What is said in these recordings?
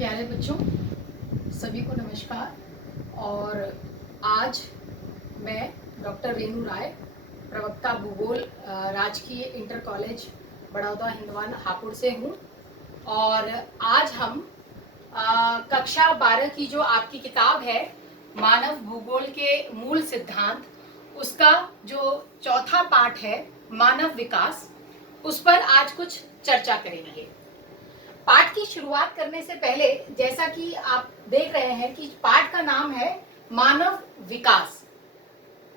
प्यारे बच्चों, सभी को नमस्कार। और आज मैं डॉक्टर रेणु राय, प्रवक्ता भूगोल, राजकीय इंटर कॉलेज बड़ौदा हिंदवान हापुड़ से हूँ। और आज हम कक्षा 12 की जो आपकी किताब है मानव भूगोल के मूल सिद्धांत, उसका जो चौथा पाठ है मानव विकास, उस पर आज कुछ चर्चा करेंगे। पाठ की शुरुआत करने से पहले, जैसा कि आप देख रहे हैं कि पाठ का नाम है मानव विकास,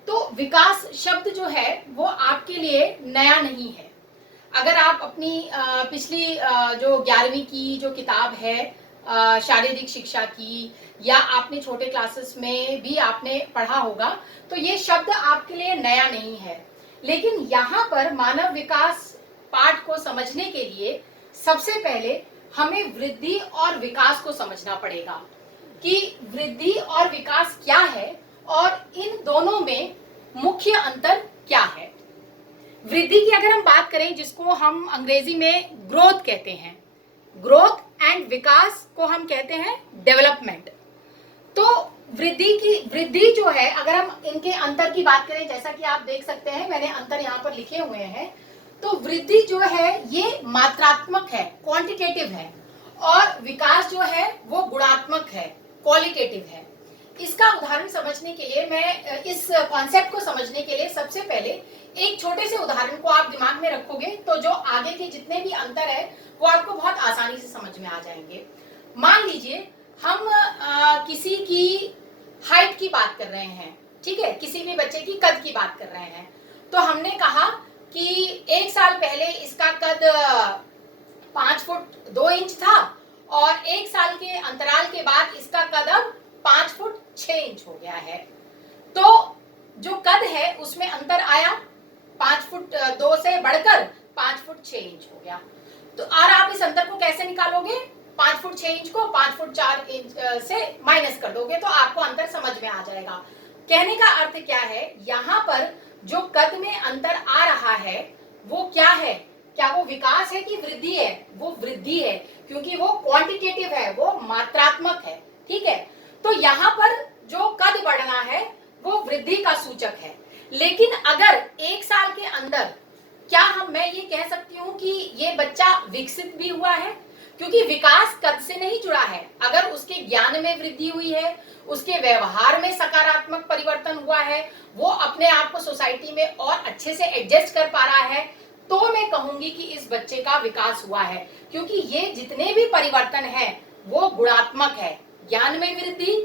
तो विकास शब्द जो है वो आपके लिए नया नहीं है। अगर आप अपनी पिछली जो 11वीं की जो किताब है शारीरिक शिक्षा की, या आपने छोटे क्लासेस में भी आपने पढ़ा होगा, तो ये शब्द आपके लिए नया नहीं है। लेकिन यहाँ पर मानव विकास पाठ को समझने के लिए सबसे पहले हमें वृद्धि और विकास को समझना पड़ेगा कि वृद्धि और विकास क्या है और इन दोनों में मुख्य अंतर क्या है। वृद्धि की अगर हम बात करें, जिसको हम अंग्रेजी में ग्रोथ कहते हैं, ग्रोथ, एंड विकास को हम कहते हैं डेवलपमेंट। तो वृद्धि जो है, अगर हम इनके अंतर की बात करें, जैसा कि आप देख सकते हैं मैंने अंतर यहाँ पर लिखे हुए हैं, तो वृद्धि जो है ये मात्रात्मक है, क्वांटिटेटिव है, और विकास जो है वो गुणात्मक है, क्वालिटेटिव है। इसका उदाहरण समझने के लिए, मैं इस कॉन्सेप्ट को समझने के लिए सबसे पहले एक छोटे से उदाहरण को आप दिमाग में रखोगे तो जो आगे के जितने भी अंतर है वो आपको बहुत आसानी से समझ में आ जाएंगे। मान लीजिए हम किसी की हाइट की बात कर रहे हैं, ठीक है, किसी भी बच्चे की कद की बात कर रहे हैं। तो हमने कहा कि 1 साल पहले इसका कद 5 फुट 2 इंच था, और 1 साल के अंतराल के बाद इसका कद अब 5 फुट 6 इंच हो गया है। तो जो कद है उसमें अंतर आया, 5 फुट 2 से बढ़कर 5 फुट 6 इंच हो गया। तो और आप इस अंतर को कैसे निकालोगे? 5 फुट 6 इंच को 5 फुट 4 इंच से माइनस कर दोगे तो आपको अंतर समझ में आ जाएगा। कहने का अर्थ क्या है, यहाँ पर जो कद में अंतर आ रहा है वो क्या है? क्या वो विकास है कि वृद्धि है? वो वृद्धि है, क्योंकि वो क्वांटिटेटिव है, वो मात्रात्मक है, ठीक है। तो यहाँ पर जो कद बढ़ना है वो वृद्धि का सूचक है। लेकिन अगर 1 साल के अंदर, क्या मैं ये कह सकती हूँ कि ये बच्चा विकसित भी हुआ है? क्योंकि विकास कद से नहीं जुड़ा है। अगर उसके ज्ञान में वृद्धि हुई है, उसके व्यवहार में सकारात्मक परिवर्तन हुआ है, वो अपने आप को सोसाइटी में और अच्छे से एडजस्ट कर पा रहा है, तो मैं कहूंगी कि इस बच्चे का विकास हुआ है। क्योंकि ये जितने भी परिवर्तन है वो गुणात्मक है। ज्ञान में वृद्धि,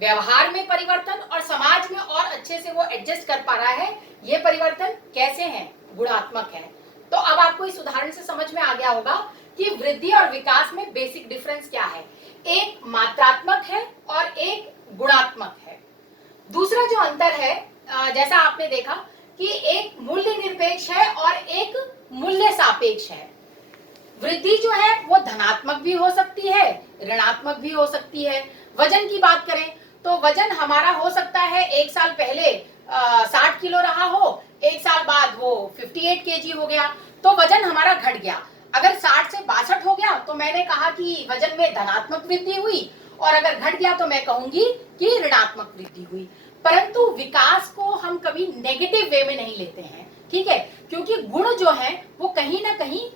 व्यवहार में परिवर्तन, और समाज में और अच्छे से वो एडजस्ट कर पा रहा है। ये परिवर्तन कैसे हैं? गुणात्मक है। तो अब आपको इस उदाहरण से समझ में आ गया होगा कि वृद्धि और विकास में बेसिक डिफरेंस क्या है। एक मात्रात्मक है और एक गुणात्मक है। दूसरा जो अंतर है, जैसा आपने देखा कि एक मूल्य निरपेक्ष है और एक मूल्य सापेक्ष है। वृद्धि जो है वो धनात्मक भी हो सकती है, ऋणात्मक भी हो सकती है। वजन की बात करें तो वजन हमारा हो सकता है 1 साल पहले 60 किलो रहा हो, 1 साल बाद वो 58 केजी हो गया, तो वजन हमारा घट गया। अगर 60 से 62 हो गया तो मैंने कहा कि वजन में धनात्मक वृद्धि हुई, और अगर घट गया तो मैं कहूंगी कि ऋणात्मक वृद्धि हुई। परंतु विकास को हम कभी नेगेटिव वे में नहीं लेते हैं, ठीक है, क्योंकि गुण जो है वो कहीं ना कहीं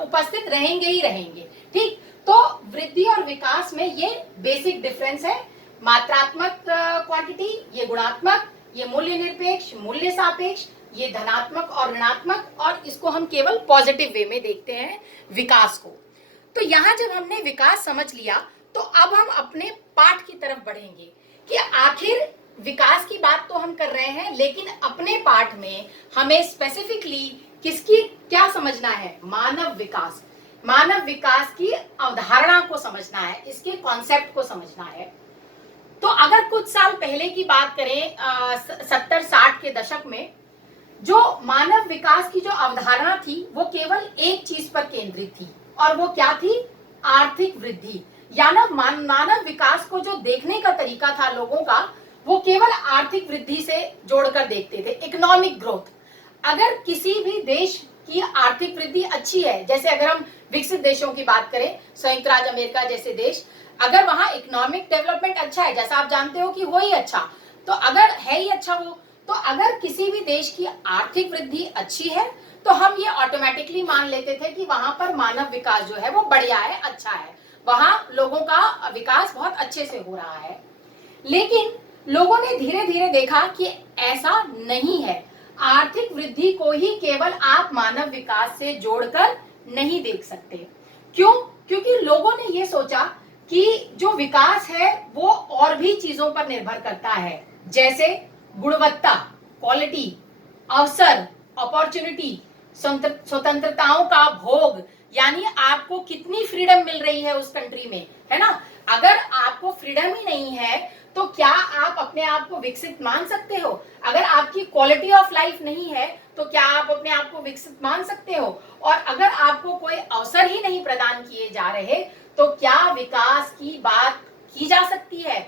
उपस्थित रहेंगे ही रहेंगे, ठीक। तो वृद्धि और विकास में ये बेसिक डिफरेंस है। मात्रात्मक क्वांटिटी, ये गुणात्मक, ये मूल्य निरपेक्ष, मूल्य सापेक्ष, ये धनात्मक और ऋणात्मक, और इसको हम केवल पॉजिटिव वे में देखते हैं विकास को। तो यहाँ जब हमने विकास समझ लिया तो अब हम अपने पाठ की तरफ बढ़ेंगे कि आखिर विकास की बात तो हम कर रहे हैं, लेकिन अपने पाठ में हमें स्पेसिफिकली किसकी क्या समझना है? मानव विकास। मानव विकास की अवधारणा को समझना है, इसके कॉन्सेप्ट को समझना है। तो अगर कुछ साल पहले की बात करें, 70-60 के दशक में, जो मानव विकास की जो अवधारणा थी वो केवल एक चीज पर केंद्रित थी, और वो क्या थी? आर्थिक वृद्धि। यानी मानव विकास को जो देखने का तरीका था लोगों का, वो केवल आर्थिक वृद्धि से जोड़कर देखते थे, इकोनॉमिक ग्रोथ। अगर किसी भी देश की आर्थिक वृद्धि अच्छी है, जैसे अगर हम विकसित देशों की बात करें, संयुक्त राज्य अमेरिका जैसे देश, अगर वहां इकोनॉमिक डेवलपमेंट अच्छा है, जैसा आप जानते हो कि हो ही अच्छा, तो अगर है ही अच्छा वो, तो अगर किसी भी देश की आर्थिक वृद्धि अच्छी है तो हम ये ऑटोमेटिकली मान लेते थे कि वहां पर मानव विकास जो है वो बढ़िया है, अच्छा है, वहां लोगों का विकास बहुत अच्छे से हो रहा है। लेकिन लोगों ने धीरे धीरे देखा कि ऐसा नहीं है। आर्थिक वृद्धि को ही केवल आप मानव विकास से जोड़कर नहीं देख सकते। क्यों? क्योंकि लोगों ने ये सोचा कि जो विकास है वो और भी चीजों पर निर्भर करता है, जैसे गुणवत्ता, क्वालिटी, अवसर, अपॉर्चुनिटी, स्वतंत्रताओं का भोग, यानी आपको कितनी फ्रीडम मिल रही है उस कंट्री में, है ना। अगर आपको फ्रीडम ही नहीं है तो क्या आप अपने आप को विकसित मान सकते हो? अगर आपकी क्वालिटी ऑफ लाइफ नहीं है तो क्या आप अपने आप को विकसित मान सकते हो? और अगर आपको कोई अवसर ही नहीं प्रदान किए जा रहे तो क्या विकास की बात की जा सकती है?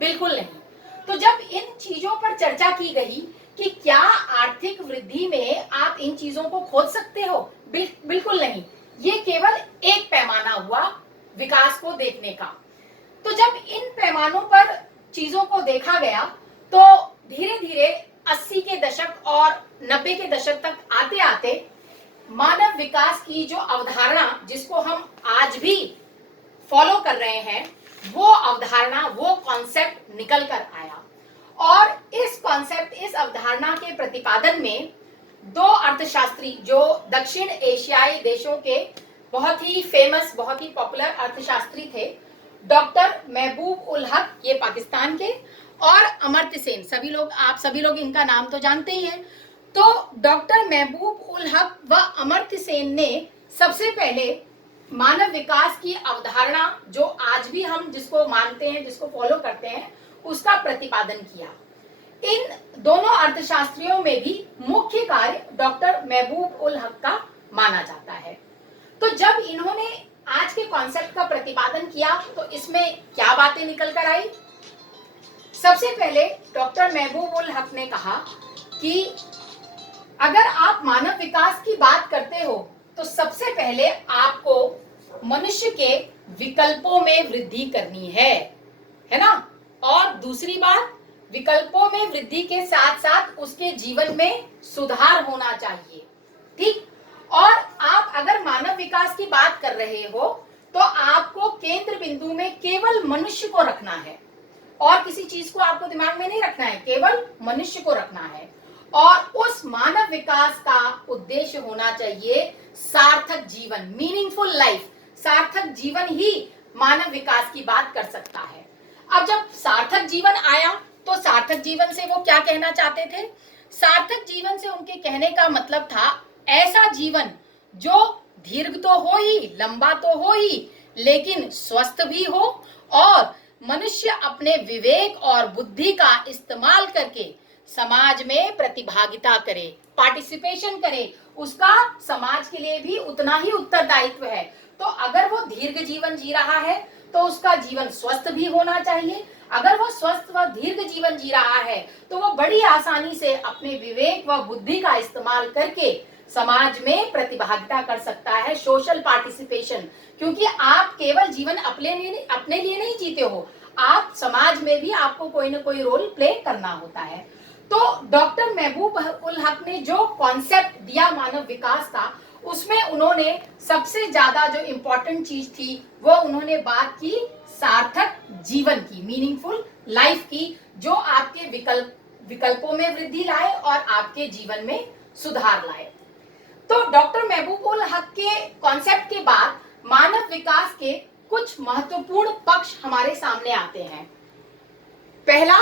बिल्कुल नहीं। तो जब इन चीजों पर चर्चा की गई कि क्या आर्थिक वृद्धि में आप इन चीजों को खोज सकते हो, बिल्कुल नहीं। ये केवल एक पैमाना हुआ विकास को देखने का। तो जब इन पैमानों पर चीजों को देखा गया तो धीरे धीरे 80 के दशक और 90 के दशक तक आते आते मानव विकास की जो अवधारणा, जिसको हम आज भी फॉलो कर रहे हैं, वो अवधारणा, वो कॉन्सेप्ट निकल कर आया। और इस कॉन्सेप्ट, इस अवधारणा के प्रतिपादन में दो अर्थशास्त्री जो दक्षिण एशियाई देशों के बहुत ही फेमस, बहुत ही पॉपुलर अर्थशास्त्री थे, डॉक्टर महबूब उल हक, ये पाकिस्तान के, और अमर्त्य सेन, आप सभी लोग इनका नाम तो जानते ही हैं। तो डॉक्टर महबूब उल हक व अमर्त्य सेन ने सबसे पहले मानव विकास की अवधारणा, जो आज भी हम जिसको मानते हैं, जिसको फॉलो करते हैं, उसका प्रतिपादन किया। इन दोनों अर्थशास्त्रियों में भी मुख्य कार्य डॉक्टर महबूब उल हक का माना जाता है। तो जब इन्होंने आज के कॉन्सेप्ट का प्रतिपादन किया तो इसमें क्या बातें निकल कर आई? सबसे पहले डॉक्टर महबूब उल हक ने कहा कि अगर आप मानव विकास की बात करते हो तो सबसे पहले आपको मनुष्य के विकल्पों में वृद्धि करनी है ना। और दूसरी बात, विकल्पों में वृद्धि के साथ साथ उसके जीवन में सुधार होना चाहिए, ठीक। और आप अगर मानव विकास की बात कर रहे हो तो आपको केंद्र बिंदु में केवल मनुष्य को रखना है, और किसी चीज को आपको दिमाग में नहीं रखना है, केवल मनुष्य को रखना है। और उस मानव विकास का उद्देश्य होना चाहिए सार्थक जीवन, मीनिंगफुल लाइफ। सार्थक जीवन ही मानव विकास की बात कर सकता है। अब जब सार्थक जीवन आया तो सार्थक जीवन से वो क्या कहना चाहते थे? सार्थक जीवन से उनके कहने का मतलब था ऐसा जीवन जो दीर्घ तो हो ही, लंबा तो हो ही, लेकिन स्वस्थ भी हो, और मनुष्य अपने विवेक और बुद्धि का इस्तेमाल करके समाज में प्रतिभागिता करे, पार्टिसिपेशन करे, उसका समाज के लिए भी उतना ही उत्तरदायित्व है। तो अगर वो दीर्घ जीवन जी रहा है तो उसका जीवन स्वस्थ भी होना चाहिए। अगर वो स्वस्थ व दीर्घ जीवन जी रहा है तो वो बड़ी आसानी से अपने विवेक व बुद्धि का इस्तेमाल करके समाज में प्रतिभागिता कर सकता है, सोशल पार्टिसिपेशन। क्योंकि आप केवल जीवन अपने लिए नहीं जीते हो, आप समाज में भी आपको कोई ना कोई रोल प्ले करना होता है। तो डॉक्टर महबूब उल हक ने जो कॉन्सेप्ट दिया मानव विकास का, उसमें उन्होंने सबसे ज्यादा जो इम्पोर्टेंट चीज थी वो उन्होंने बात की सार्थक जीवन की, मीनिंगफुल लाइफ की, जो आपके विकल्पों में वृद्धि लाए और आपके जीवन में सुधार लाए। तो डॉक्टर महबूब उल हक के कॉन्सेप्ट के बाद मानव विकास के कुछ महत्वपूर्ण पक्ष हमारे सामने आते हैं। पहला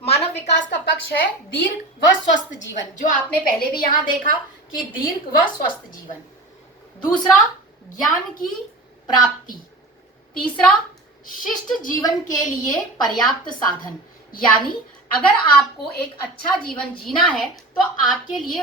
मानव विकास का पक्ष है दीर्घ व स्वस्थ जीवन, जो आपने पहले भी यहां देखा कि दीर्घ व स्वस्थ जीवन। दूसरा, ज्ञान की प्राप्ति। तीसरा, शिष्ट जीवन के लिए पर्याप्त साधन, यानी अगर आपको एक अच्छा जीवन जीना है तो आपके लिए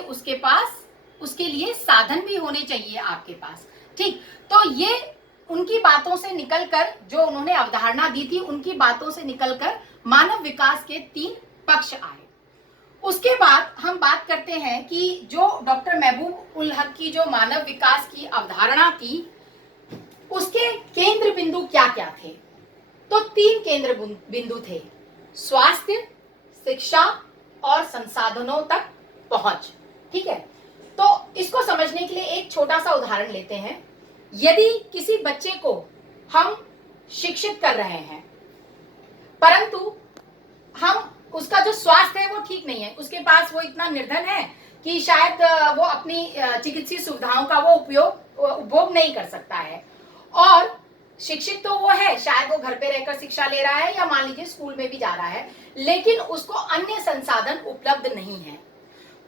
उसके लिए साधन भी होने चाहिए आपके पास, ठीक। तो ये उनकी बातों से निकलकर, जो उन्होंने अवधारणा दी थी, उनकी बातों से निकलकर मानव विकास के 3 पक्ष आए। उसके बाद हम बात करते हैं कि जो डॉक्टर महबूब उल हक की जो मानव विकास की अवधारणा थी, उसके केंद्र बिंदु क्या क्या थे। तो 3 केंद्र बिंदु थे: स्वास्थ्य, शिक्षा और संसाधनों तक पहुंच। ठीक है, तो इसको समझने के लिए एक छोटा सा उदाहरण लेते हैं। यदि किसी बच्चे को हम शिक्षित कर रहे हैं, परंतु हम उसका जो स्वास्थ्य है वो ठीक नहीं है, उसके पास वो इतना निर्धन है कि शायद वो अपनी चिकित्सीय सुविधाओं का वो उपभोग नहीं कर सकता है, और शिक्षित तो वो है, शायद वो घर पे रहकर शिक्षा ले रहा है या मान लीजिए स्कूल में भी जा रहा है, लेकिन उसको अन्य संसाधन उपलब्ध नहीं है।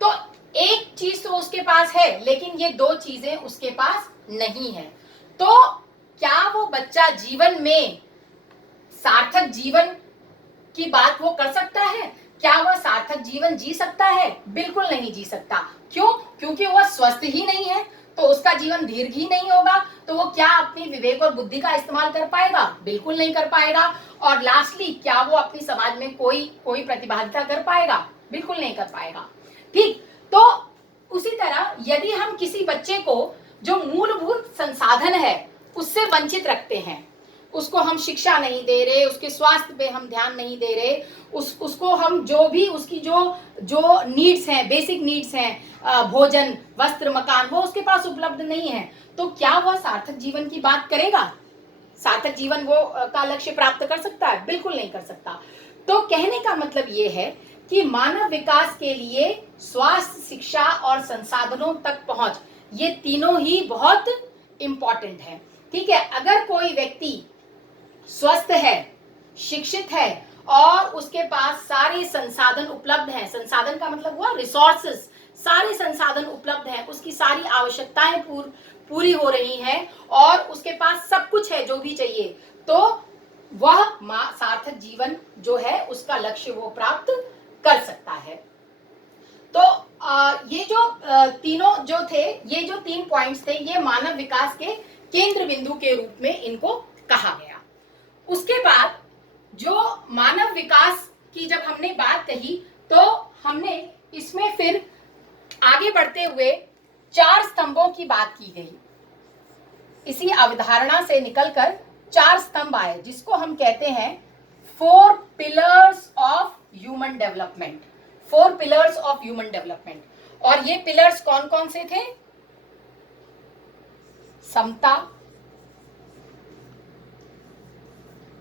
तो एक चीज तो उसके पास है, लेकिन ये 2 चीजें उसके पास नहीं है। तो क्या वो बच्चा जीवन में सार्थक जीवन की बात वो कर सकता है? क्या वह सार्थक जीवन जी सकता है? बिल्कुल नहीं जी सकता। क्यों? क्योंकि वह स्वस्थ ही नहीं है, तो उसका जीवन दीर्घ ही नहीं होगा। तो वो क्या अपनी विवेक और बुद्धि का इस्तेमाल कर पाएगा? बिल्कुल नहीं कर पाएगा। और लास्टली, क्या वो अपनी समाज में कोई प्रतिभागिता कर पाएगा? बिल्कुल नहीं कर पाएगा। ठीक, तो उसी तरह यदि हम किसी बच्चे को जो मूलभूत संसाधन है उससे वंचित रखते हैं, उसको हम शिक्षा नहीं दे रहे, उसके स्वास्थ्य पे हम ध्यान नहीं दे रहे, उसको हम जो भी उसकी जो नीड्स हैं, बेसिक नीड्स हैं, भोजन, वस्त्र, मकान, वो उसके पास उपलब्ध नहीं है, तो क्या वह सार्थक जीवन की बात करेगा? सार्थक जीवन वो का लक्ष्य प्राप्त कर सकता है? बिल्कुल नहीं कर सकता। तो कहने का मतलब ये है कि मानव विकास के लिए स्वास्थ्य, शिक्षा और संसाधनों तक पहुंच, ये तीनों ही बहुत इंपॉर्टेंट है। ठीक है, अगर कोई व्यक्ति स्वस्थ है, शिक्षित है और उसके पास सारे संसाधन उपलब्ध हैं, संसाधन का मतलब हुआ रिसोर्सेस, सारे संसाधन उपलब्ध हैं, उसकी सारी आवश्यकताएं पूरी हो रही हैं और उसके पास सब कुछ है जो भी चाहिए, तो वह सार्थक जीवन जो है उसका लक्ष्य वो प्राप्त कर सकता है। तो ये जो तीनों जो थे, ये जो 3 पॉइंट्स थे, ये मानव विकास के केंद्र बिंदु के रूप में इनको कहा गया। उसके बाद जो मानव विकास की जब हमने बात कही, तो हमने इसमें फिर आगे बढ़ते हुए 4 स्तंभों की बात की गई। इसी अवधारणा से निकलकर 4 स्तंभ आए, जिसको हम कहते हैं 4 pillars of human development. 4 pillars of human development. और ये पिलर्स कौन कौन से थे? समता,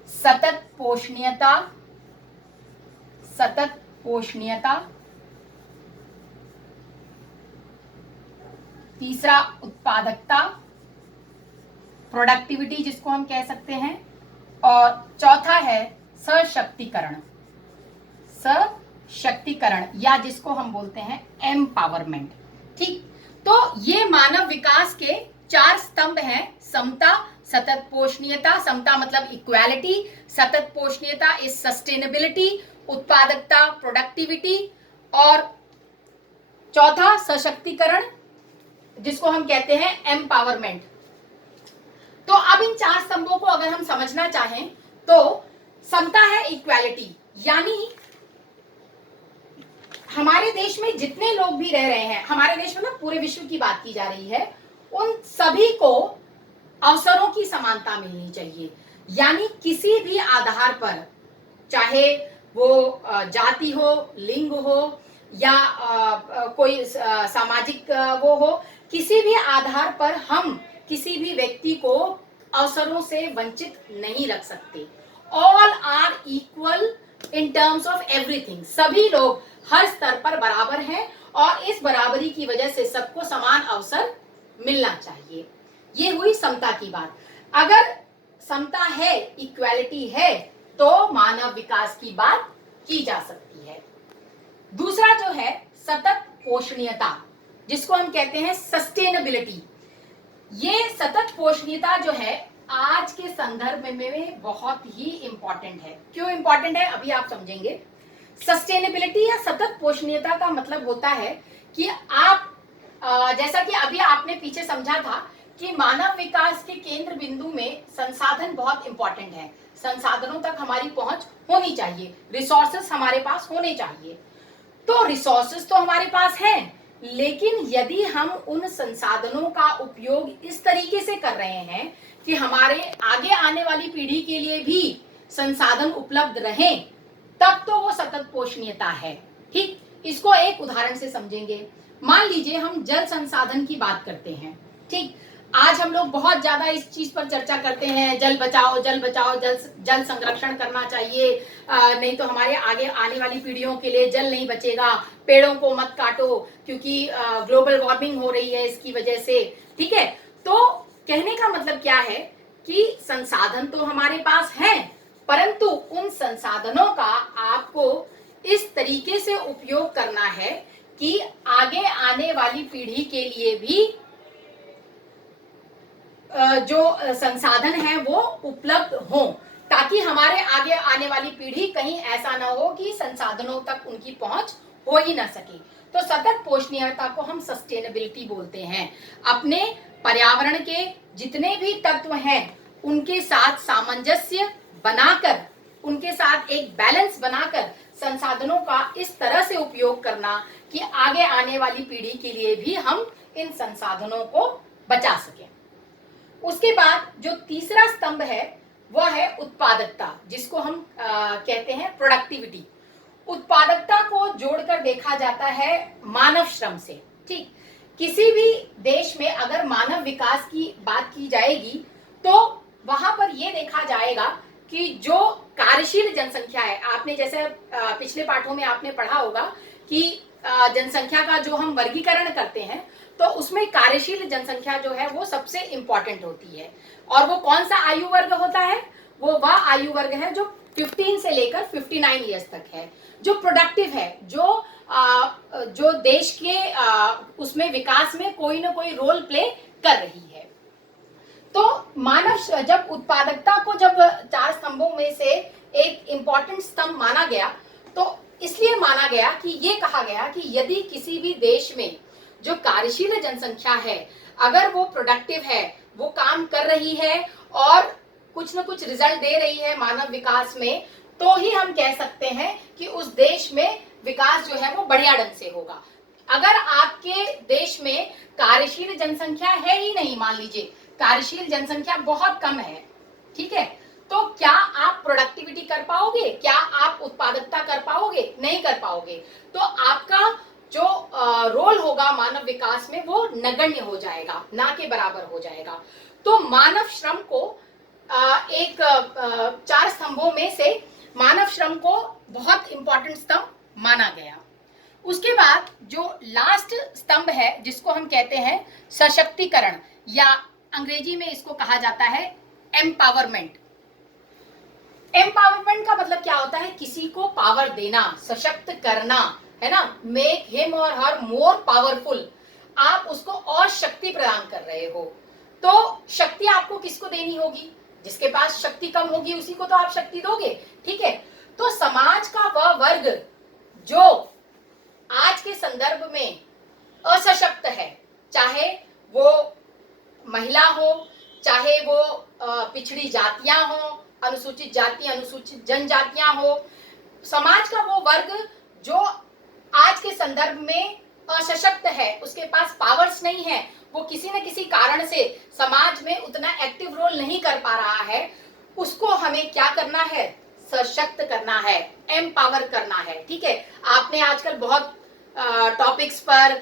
सतत पोषणीयता, तीसरा उत्पादकता, प्रोडक्टिविटी जिसको हम कह सकते हैं, और चौथा है सशक्तिकरण या जिसको हम बोलते हैं एम्पावरमेंट। ठीक, तो ये मानव विकास के 4 स्तंभ हैं: समता, सतत पोषणीयता, समता मतलब इक्वालिटी, सतत पोषणीयता इज सस्टेनेबिलिटी, उत्पादकता प्रोडक्टिविटी, और चौथा सशक्तिकरण जिसको हम कहते हैं एम्पावरमेंट। तो अब इन 4 स्तंभों को अगर हम समझना चाहें, तो समता है इक्वालिटी, यानी हमारे देश में जितने लोग भी रह रहे हैं, हमारे देश में ना पूरे विश्व की बात की जा रही है, उन सभी को अवसरों की समानता मिलनी चाहिए। यानी किसी भी आधार पर, चाहे वो जाति हो, लिंग हो या कोई सामाजिक वो हो, किसी भी आधार पर हम किसी भी व्यक्ति को अवसरों से वंचित नहीं रख सकते। All are equal in terms of everything. सभी लोग हर स्तर पर बराबर हैं और इस बराबरी की वजह से सबको समान अवसर मिलना चाहिए। ये हुई समता की बात। अगर समता है, इक्वालिटी है, तो मानव विकास की बात की जा सकती है। दूसरा जो है सतत पोषणीयता, जिसको हम कहते हैं सस्टेनेबिलिटी। ये सतत पोषणीयता जो है आज के संदर्भ में बहुत ही इंपॉर्टेंट है। क्यों इंपॉर्टेंट है, अभी आप समझेंगे। सस्टेनेबिलिटी या सतत पोषणीयता का मतलब होता है कि आप जैसा कि अभी आपने पीछे समझा था कि मानव विकास के केंद्र बिंदु में संसाधन बहुत इंपॉर्टेंट है। संसाधनों तक हमारी पहुंच होनी चाहिए, रिसोर्सेस हमारे पास होने चाहिए। तो रिसोर्सेज तो हमारे पास हैं, लेकिन यदि हम उन संसाधनों का उपयोग इस तरीके से कर रहे हैं कि हमारे आगे आने वाली पीढ़ी के लिए भी संसाधन उपलब्ध रहें, तब तो वो सतत पोषणीयता है। ठीक, इसको एक उदाहरण से समझेंगे। मान लीजिए हम जल संसाधन की बात करते हैं। ठीक, आज हम लोग बहुत ज्यादा इस चीज पर चर्चा करते हैं, जल बचाओ जल बचाओ, जल संरक्षण करना चाहिए, नहीं तो हमारे आगे आने वाली पीढ़ियों के लिए जल नहीं बचेगा, पेड़ों को मत काटो क्योंकि ग्लोबल वार्मिंग हो रही है इसकी वजह से। ठीक है, तो कहने का मतलब क्या है कि संसाधन तो हमारे पास हैं, परंतु उन संसाधनों का आपको इस तरीके से उपयोग करना है कि आगे आने वाली पीढ़ी के लिए भी जो संसाधन है वो उपलब्ध हो, ताकि हमारे आगे आने वाली पीढ़ी कहीं ऐसा ना हो कि संसाधनों तक उनकी पहुंच हो ही ना सके। तो सतत पोषणीयता को हम सस्टेनेबिलिटी बोलते हैं। अपने पर्यावरण के जितने भी तत्व हैं उनके साथ सामंजस्य बनाकर, उनके साथ एक बैलेंस बनाकर संसाधनों का इस तरह से उपयोग करना कि आगे आने वाली पीढ़ी के लिए भी हम इन संसाधनों को बचा सकें। उसके बाद जो तीसरा स्तंभ है वह है उत्पादकता, जिसको हम कहते हैं प्रोडक्टिविटी। उत्पादकता को जोड़कर देखा जाता है मानव श्रम से। ठीक, किसी भी देश में अगर मानव विकास की बात की जाएगी तो वहां पर यह देखा जाएगा कि जो कार्यशील जनसंख्या है, आपने जैसे पिछले पाठों में आपने पढ़ा होगा कि जनसंख्या का जो हम वर्गीकरण करते हैं तो उसमें कार्यशील जनसंख्या जो है वो सबसे इंपॉर्टेंट होती है। और वो कौन सा आयु वर्ग होता है? वो वह आयु वर्ग है जो 15 से लेकर 59 ईयर्स तक है, जो प्रोडक्टिव है, जो देश के उसमें विकास में कोई ना कोई रोल प्ले कर रही है। तो मानव जब उत्पादकता को जब 4 स्तंभों में से एक इंपॉर्टेंट स्तंभ माना गया, तो इसलिए माना गया कि ये कहा गया कि यदि किसी भी देश में जो कार्यशील जनसंख्या है अगर वो प्रोडक्टिव है, वो काम कर रही है और कुछ न कुछ रिजल्ट दे रही है मानव विकास में, तो ही हम कह सकते हैं कि उस देश में विकास जो है वो बढ़िया ढंग से होगा। अगर आपके देश में कार्यशील जनसंख्या है ही नहीं, मान लीजिए कार्यशील जनसंख्या बहुत कम है, ठीक है, तो क्या आप प्रोडक्टिविटी कर पाओगे? क्या आप उत्पादकता कर पाओगे? नहीं कर पाओगे। तो आपका जो रोल होगा मानव विकास में वो नगण्य हो जाएगा, ना के बराबर हो जाएगा। तो मानव श्रम को एक 4 स्तंभों में से मानव श्रम को बहुत इंपॉर्टेंट स्तंभ माना गया। उसके बाद जो लास्ट स्तंभ है जिसको हम कहते हैं सशक्तिकरण, या अंग्रेजी में इसको कहा जाता है एम्पावरमेंट। एम्पावरमेंट का मतलब क्या होता है? किसी को पावर देना, सशक्त करना, है ना, मेक हिम और हर मोर पावरफुल। आप उसको और शक्ति प्रदान कर रहे हो। तो शक्ति आपको किसको देनी होगी? जिसके पास शक्ति कम होगी उसी को तो आप शक्ति दोगे, ठीक है। तो समाज का वह वर्ग जो आज के संदर्भ में असशक्त है, चाहे वो महिला हो, चाहे वो पिछड़ी जातियां हो, अनुसूचित जाति, अनुसूचित जनजातियां हो, समाज का वो वर्ग जो आज के संदर्भ में असशक्त है, उसके पास पावर्स नहीं है, वो किसी न किसी कारण से समाज में उतना एक्टिव रोल नहीं कर पा रहा है, उसको हमें क्या करना है? सशक्त करना है, एम्पावर करना है, ठीक है। आपने आजकल बहुत टॉपिक्स पर